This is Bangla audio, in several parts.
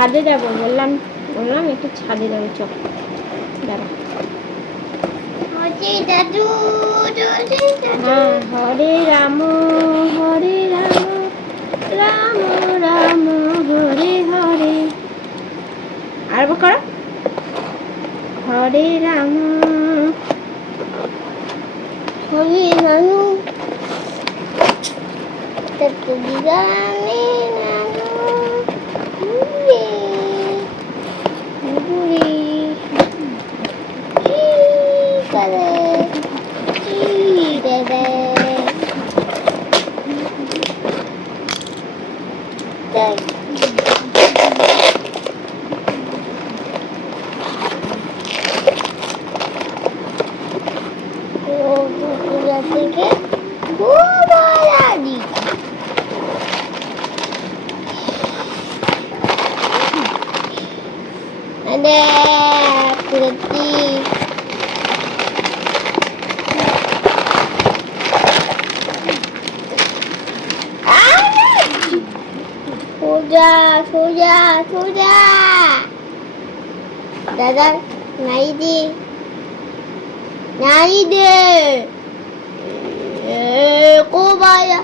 ছাদে যাবো বললাম একটু ছাদে যাবো, চল দাঁড়া। দাদু হ্যাঁ, হরে রাম রাম রাম হরে হরে, আর করো হরে রাম হরে নানু তত্ত্ব দিগামে নানু ঘুরে ঘুরে করে দাদা থেকে গোবারাদি ada kurti soja দাদা নাই দে কোবায়া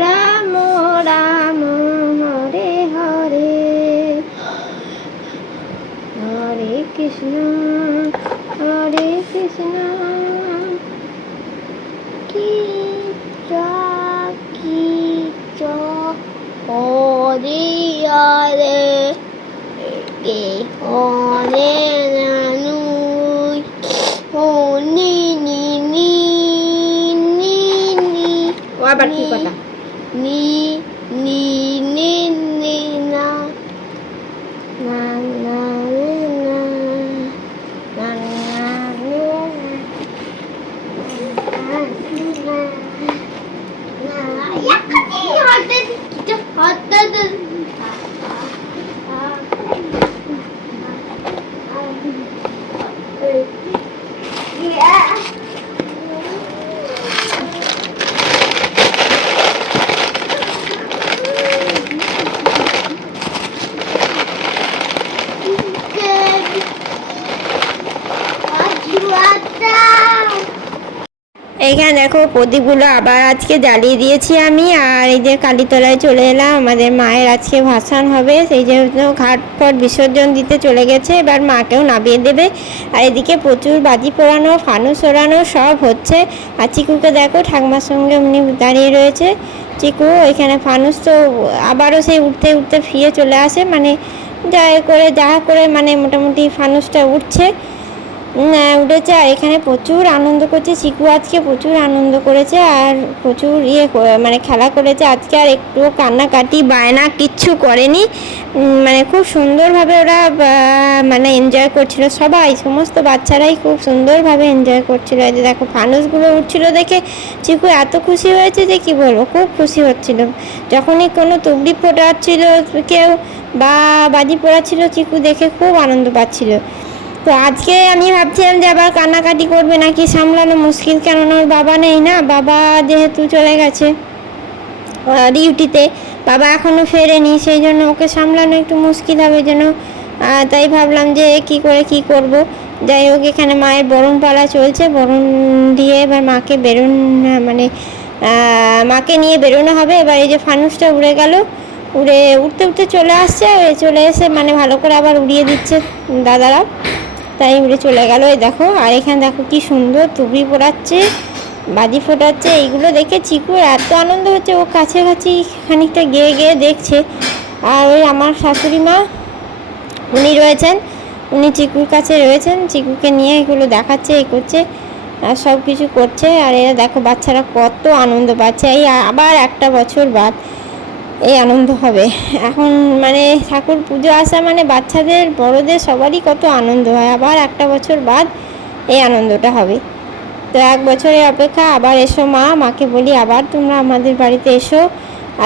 রাম রাম হরে হরে হরে কৃষ্ণ কি হরে হরে কে হরে নানু নি নি নি নি নি ও আবার কি কথা নি নি নি নি না না না না এইখানে দেখো প্রদীপগুলো আবার আজকে জ্বালিয়ে দিয়েছি আমি। আর এই যে কালীতলায় চলে এলাম, আমাদের মায়ের আজকে ভাসান হবে, সেই জন্য ঘাট পট বিসর্জন দিতে চলে গেছে, এবার মাকেও নামিয়ে দেবে। আর এদিকে প্রচুর বাজি পোড়ানো, ফানুস ওড়ানো সব হচ্ছে। আর চিকুকে দেখো ঠাকমার সঙ্গে উনি দাঁড়িয়ে রয়েছে। চিকু এখানে ফানুস তো আবারও সেই উঠতে ফিরে চলে আসে, মানে যা করে মানে মোটামুটি ফানুসটা উঠছে। উঠেছে। আর এখানে প্রচুর আনন্দ করছে চিকু, আজকে প্রচুর আনন্দ করেছে আর প্রচুর মানে খেলা করেছে আজকে। আর একটু কান্নাকাটি বায়না কিচ্ছু করেনি, মানে খুব সুন্দরভাবে ওরা মানে এনজয় করছিল, সমস্ত বাচ্চারাই খুব সুন্দরভাবে এনজয় করছিল। এই যে দেখো ফানুসগুলো উঠছিল দেখে চিকু এত খুশি হয়েছে যে কি বলবো, খুব খুশি হচ্ছিল। যখনই কোনো তুবড়ি ফোটাচ্ছিল কেউ বা বাজি পোড়াচ্ছিল চিকু দেখে খুব আনন্দ পাচ্ছিল। তো আজকে আমি ভাবছিলাম যে আবার কান্নাকাটি করবে নাকি, সামলানো মুশকিল, কেননা ওর বাবা নেই না, বাবা যেহেতু চলে গেছে ডিউটিতে, বাবা এখনও ফেরেনি, সেই জন্য ওকে সামলানো একটু মুশকিল হবে যেন। তাই ভাবলাম যে কি করব। যাই হোক, এখানে মায়ের বরণ পালা চলছে, বরণ দিয়ে এবার মাকে মাকে নিয়ে বেরোনো হবে। এবার এই যে ফানুসটা উড়ে গেল, উঠতে চলে এসে মানে ভালো করে আবার উড়িয়ে দিচ্ছে দাদারা, তাই উড়ে চলে গেল। এই দেখো, আর এখানে দেখো কি সুন্দর তুবড়ি পোড়াচ্ছে, বাজি ফোটাচ্ছে, এইগুলো দেখে চিকুর এত আনন্দ হচ্ছে, ও কাছাকাছি খানিকটা গিয়ে দেখছে। আর ওই আমার শাশুড়ি মা উনি রয়েছেন, উনি চিকুর কাছে রয়েছেন, চিকুকে নিয়ে এগুলো দেখাচ্ছে, করছে আর সব কিছু করছে। আর এরা দেখো বাচ্চারা কত আনন্দ পাচ্ছে, এই আবার একটা বছর বাদ এই আনন্দ হবে। এখন মানে ঠাকুর পুজো আসা মানে বাচ্চাদের বড়দের সবারই কত আনন্দ হয়, আবার একটা বছর বাদ এই আনন্দটা হবে। তো 1 বছরের অপেক্ষা, আবার এসো মা। মাকে বলি আবার তোমরা আমাদের বাড়িতে এসো।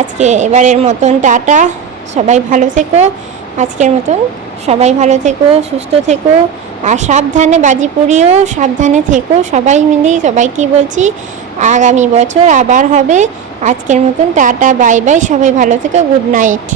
আজকে এবারের মতন টাটা, সবাই ভালো থেকো। আজকের মতন সবাই ভালো থেকো, সুস্থ থেকো, আর সাবধানে বাজি পড়িও, সাবধানে থেকো সবাই মিলে। সবাইকে বলছি আগামী বছর আবার হবে। আজকের মতন টাটা, বাই বাই, সবাই ভালো থেকো, গুড নাইট।